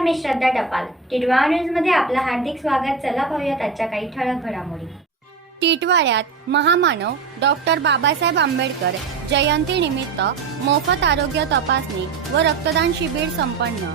मी श्रद्धा टपाल. टिडवा न्यूजमध्ये आपलं हार्दिक स्वागत. चला पाहूयात आजच्या काही ठळक घडामोडी. टिटवाळ्यात महामानव डॉक्टर बाबासाहेब आंबेडकर जयंती निमित्त मोफत आरोग्य तपासणी व रक्तदान शिबिर संपन्न.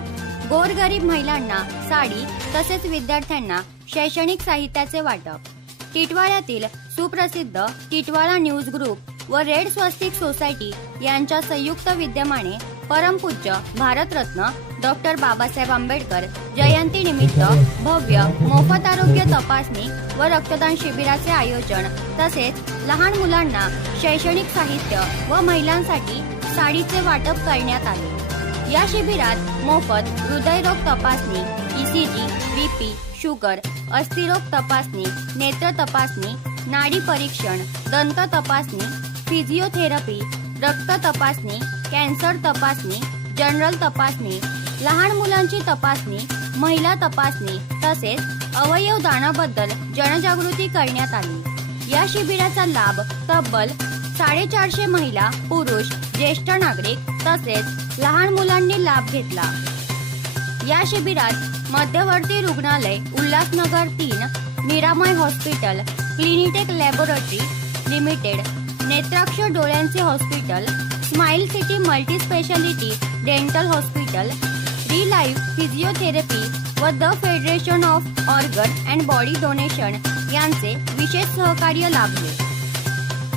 गोरगरीब महिलांना साडी तसेच विद्यार्थ्यांना शैक्षणिक साहित्याचे वाटप. टिटवाळ्यातील सुप्रसिद्ध टिटवाळा न्यूज ग्रुप व रेड स्वस्तिक सोसायटी यांच्या संयुक्त विद्यमाने परमपूज्य भारतरत्न डॉक्टर बाबासाहेब आंबेडकर जयंती निमित्त भव्य मोफत आरोग्य तपासणी व रक्तदान शिबिराचे आयोजन तसेच लहान मुलांना शैक्षणिक साहित्य व महिलांसाठी साडीचे वाटप करण्यात आले. या शिबिरात मोफत हृदयरोग तपासणी ईसीजी बीपी शुगर अस्थिरोग तपासणी नेत्र तपासणी नाडी परीक्षण दंत तपासणी फिजिओथेरपी रक्त तपासणी कॅन्सर तपासणी जनरल तपासणी लहान मुलांची तपासणी महिला तपासणी तसेच अवयव दानाबद्दल जनजागृती करण्यात आली. या शिबिराचा लाभ तब्बल साडेचारशे महिला पुरुष ज्येष्ठ नागरिक तसेच लहान मुलांनी लाभ घेतला. या शिबिरात मध्यवर्ती रुग्णालय उल्हासनगर तीन Niramay hospital Clinitech laboratory limited Netraksh डोळ्यांचे hospital smile city multi speciality dental hospital re life physiotherapy व the federation of organ and body donation यांचे विशेष सहकार्य लाभले.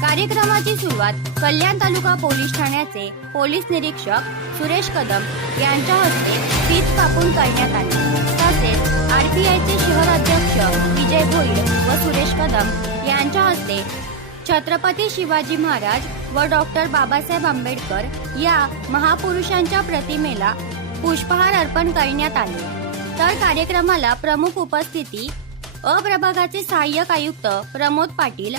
कार्यक्रमाची सुरुवात कल्याण तालुका पोलीस ठाण्याचे पोलीस निरीक्षक सुरेश कदम यांच्या हस्ते फीत कापून करण्यात आली. तसेच आरपीआयचे शहर अध्यक्ष विजय भोईर व सुरेश कदम यांच्या हस्ते छत्रपती शिवाजी महाराज व डॉक्टर बाबासाहेब आंबेडकर या महापुरुषांच्या प्रतिमेला पुष्पहार अर्पण करण्यात आले. तर कार्यक्रमाला प्रमुख उपस्थिती अ प्रभागाचे सहाय्यक आयुक्त प्रमोद पाटील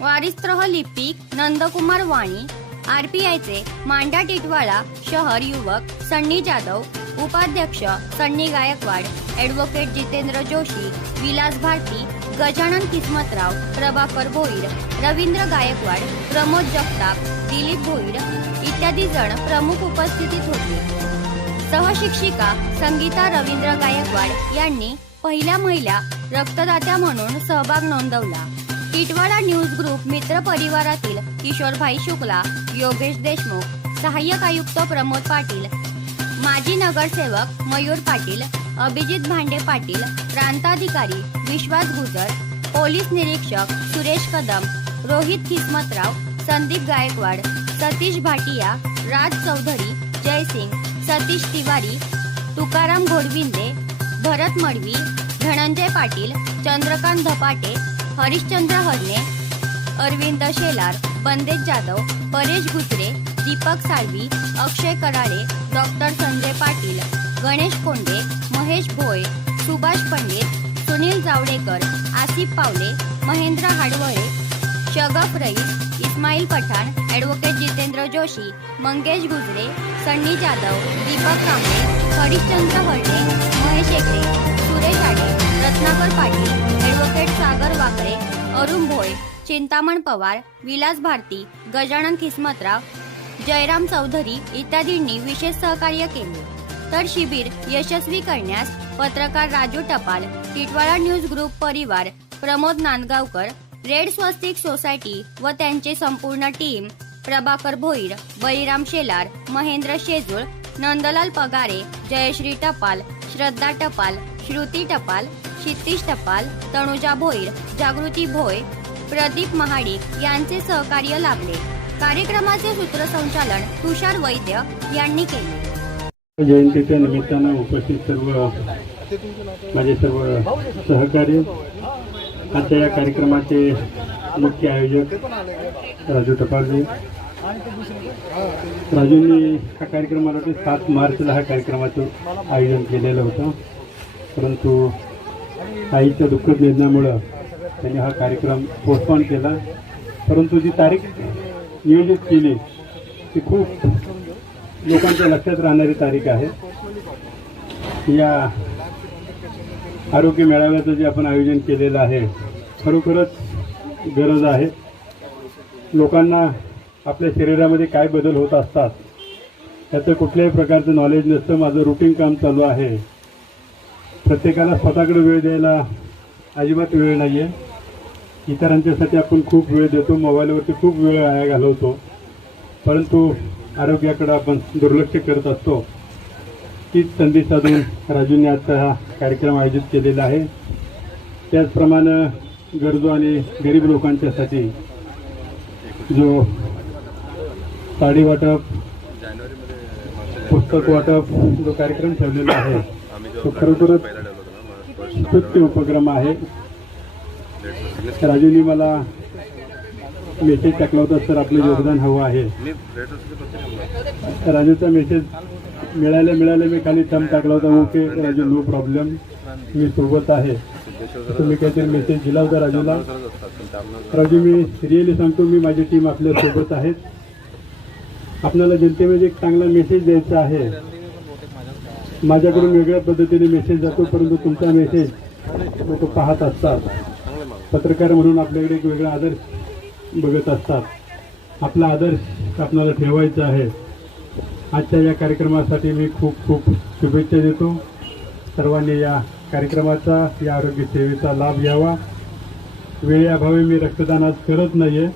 वारिस्त्रह लिपिक नंदकुमार वाणी आरपीआयचे मांडा टिटवाळा शहर युवक सन्नी जाधव उपाध्यक्ष सन्नी गायकवाड ॲडव्होकेट जितेंद्र जोशी विलास भारती गजानन किस्मतराव प्रभाकर भोईर रवींद्र गायकवाड प्रमोद जगताप दिलीप भोईर इत्यादी जण प्रमुख उपस्थितीत होते. सहशिक्षिका संगीता रवींद्र गायकवाड यांनी पहिल्या महिला रक्तदात्या म्हणून सहभाग नोंदवला. टिटवाडा न्यूज ग्रुप मित्र परिवारातील किशोरभाई शुक्ला योगेश देशमुख सहाय्यक आयुक्त प्रमोद पाटील माजी नगरसेवक मयूर पाटील अभिजित भांडे पाटील प्रांताधिकारी विश्वास गुजर पोलीस निरीक्षक सुरेश कदम रोहित किस्मतराव संदीप गायकवाड सतीश भाटिया राज चौधरी जयसिंग सतीश तिवारी तुकाराम घोडविंदे भरत मडवी धनंजय पाटील चंद्रकांत धपाटे हरिश्चंद्र हरणे Arvind Shelar Bandej Jadhav Paresh Gujare Deepak Salvi Akshay Karale doctor Sanjay Patil. Ganesh Konde Mahesh Bhoy Subhash Pandit Sunil Javadekar Asif Pawale Mahendra Hadwale Shagaf Rais Ismail Pathan advocate Jitendra Joshi Mangesh Gujare Sunny Jadhav Deepak Kamble Harishchandra Harne Mahesh Ekare Suresh Aade Ratnakar Patil advocate Sagar Wakare Arun Bhoy Chintaman Pawar Vilas Bharati Gajanan Khismatrao Jayram Chaudhari इत्यादींनी विशेष सहकार्य केले. तर शिबिर यशस्वी करण्यास पत्रकार राजू टपाल Titwala news group परिवार Pramod Nandgaonkar red स्वस्तिक society व त्यांचे संपूर्ण टीम प्रभाकर भोईर बळीराम शेलार महेंद्र शेजूळ नंदलाल पगारे जयश्री टपाल श्रद्धा टपाल श्रुती टपाल क्षितिश टपाल तनुजा भोईर जागृती भोय प्रदीप महाडिक यांचे सहकार्य लाभले. कार्यक्रमाचे सूत्रसंचालन तुषार वैद्य यांनी केले. जयंतीच्या निमित्तानं उपस्थित सर्व माझे सर्व सहकारी आजच्या या कार्यक्रमाचे मुख्य आयोजक राजू टपालजी. राजूंनी हा कार्यक्रम मला वाटतं सात मार्चला हा कार्यक्रमाचं आयोजन केलेलं होतं. परंतु आईच्या दुःखद निर्णयामुळं त्यांनी हा कार्यक्रम पोस्टपॉन केला. परंतु जी तारीख नियोजित केली ती खूप लोकांच्या लक्षात राहणारी तारीख आहे. या आरोग्य मेळाव्याचं जे आपण आयोजन केलेलं आहे खरोखरच गरज आहे. लोकांना आपल्या शरीरामध्ये काय बदल होत असतात त्याचं कुठल्याही प्रकारचं नॉलेज नसतं. माझं रुटीन काम चालू आहे. प्रत्येकाला स्वतःकडे वेळ द्यायला अजिबात वेळ नाही आहे इतरांच्यासाठी आपण खूप वेळ देतो. मोबाईलवरती खूप वेळ आया घालवतो. परंतु आरोग्याकडे आपण दुर्लक्ष करत असतो. तीच संधी साधून राजूंनी आजचा हा कार्यक्रम आयोजित केलेला आहे. त्याचप्रमाणे गरजू आणि गरीब लोकांच्यासाठी जो साडी वाटप पुस्तक वाटप जो कार्यक्रम ठेवलेला आहे तो खरोखरच स्तुत्य उपक्रम आहे. राजूनी मला मेसेज टाकला होता सर आपलं योगदान हवं आहे. राजूचा मेसेज मिळायला मिळायला मी खाली थंब टाकला होता ओके राजू नो प्रॉब्लेम मी सोबत आहे. मी काहीतरी मेसेज दिला होता राजूला. राजू मी रिअली सांगतो मी माझी टीम आपल्यासोबत आहेत. आपल्याला जनतेमध्ये एक चांगला मेसेज द्यायचा आहे. माझ्याकडून वेगळ्या पद्धतीने मेसेज जातो परंतु तुमचा मेसेज लोक पाहत असतात. पत्रकार म्हणून आपल्याकडे एक वेगळा आदर्श बघत असतात. आपला आदर्श आपणाला ठेवायचा आहे. आजच्या या कार्यक्रमासाठी मी खूप खूप शुभेच्छा देतो. सर्वांनी या कार्यक्रमाचा या आरोग्य सेवेचा लाभ घ्यावा. वेळेअभावी मी रक्तदान आज करत नाही आहे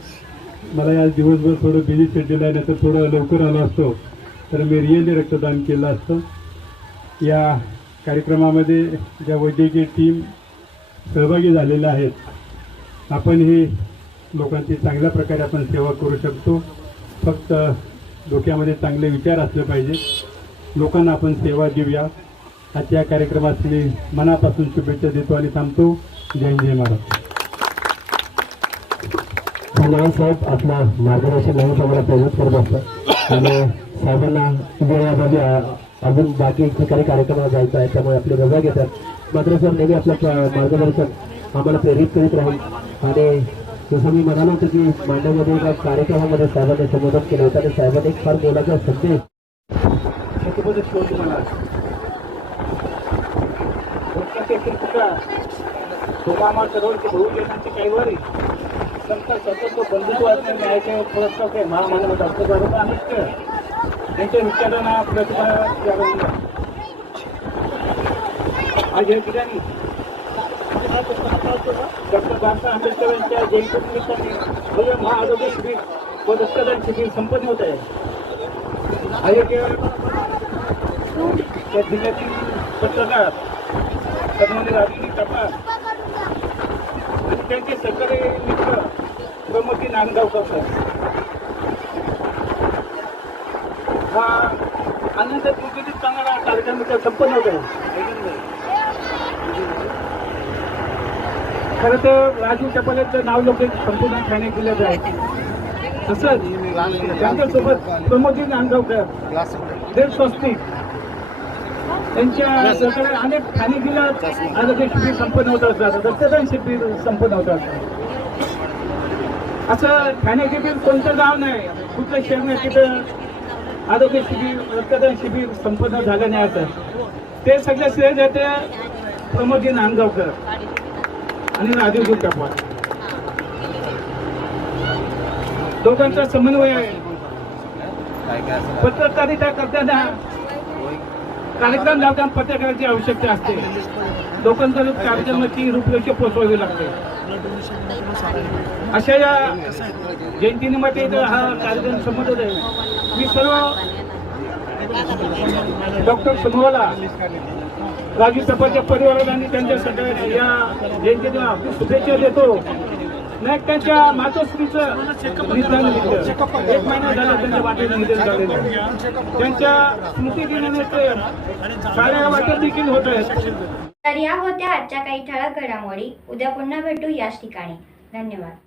मला आज दिवसभर थोडं बिझी शेड्यूल आहे नाहीतर थोडं लवकर आलो असतो. तर मी रिअली रक्तदान केलं असतं. या कार्यक्रमामध्ये ज्या वैद्यकीय टीम सहभागी झालेल्या आहेत आपण ही लोकांची चांगल्या प्रकारे आपण सेवा करू शकतो. फक्त डोक्यामध्ये चांगले विचार असले पाहिजे. लोकांना आपण सेवा देऊया. आजच्या कार्यक्रमात मी मनापासून शुभेच्छा देतो आणि थांबतो. जय जय महाराज धन्यवाद साहेब. आपला मार्गदर्शन नेहमीच आम्हाला प्रेरित करत असतं. आणि साहेबांना वेळामध्ये अजून बाकी ठिकाणी कार्यक्रमाला जायचं आहे त्यामुळे आपली रजा घेतात. मात्र सर नेहमी आपलं मार्गदर्शन आम्हाला प्रेरित करीत राहील. आणि जसं मी म्हणालो होतं की मांडवमध्ये एका कार्यक्रमामध्ये साहेबांनी संबोधन केलं होतं आणि साहेबांनी एक फार बोलायचा संदेश शेतीमध्ये शोध मला सोमामा बहुजनांची कैवारी संत सतत बंधुत्वाचे न्यायाचे पुरस्कार काय महामानव डॉक्टर आंबेडकर यांच्या विचारांना प्रतिभा आज या ठिकाणी डॉक्टर बाबासाहेब आंबेडकर यांच्या जयंतीनिमित्ताने शिबिर व रक्तदान शिबिर संपन्न होत आहे आयोग्य त्या जिल्ह्यातील पत्रकार सन्मान्य राजनी टपा आणि त्यांचे सहकारी मित्र प्रमोदी नांदगावकर सर हा आनंद कृतीत चांगला कार्यक्रम संपन्न होत आहे खरं तर राजू चपलेचं नाव लोक संपूर्ण ठाणे जिल्ह्यात आहे. तसंच त्यांच्यासोबत प्रमोदजी नांदगावकर देव स्वस्तिक त्यांच्या सहकार्याने अनेक ठाणे जिल्ह्यात आरोग्य शिबिर संपन्न होत असतात. रक्तदान शिबिर संपन्न होत असतात. असं ठाणे शिबिर कोणतं गाव नाही. कुठलं शहर नाही तिथं आरोग्य शिबिर रक्तदान शिबिर संपन्न झालं नाही असं. ते सगळे श्रेय देते प्रमोदजी नांदगावकर आणि राजीव टपाल दोघांचा समन्वय आहे. पत्रकारिता करताना कार्यक्रम लावताना पत्रकाराची आवश्यकता असते. लोकांकडे कार्यक्रमाची रूपरेषा पोचवावी लागते. अशा या जयंतीनिमित्त हा कार्यक्रम संबंधित आहे. मी सर्व डॉक्टर समूहाला राजू टपाच्या परिवाराला आणि त्यांच्या सगळ्या या जयंतीला आपली शुभेच्छा देतो. नाही त्यांच्या मातोश्रीचं निधन एक महिना झाला त्यांच्या वाटेत निधन झालेलं. त्यांच्या स्मृती दिनानिमित्त साड्या देखील होत आहेत तर या होत्या आजच्या काही ठळक घडामोडी. उद्या पुन्हा भेटू याच ठिकाणी. धन्यवाद.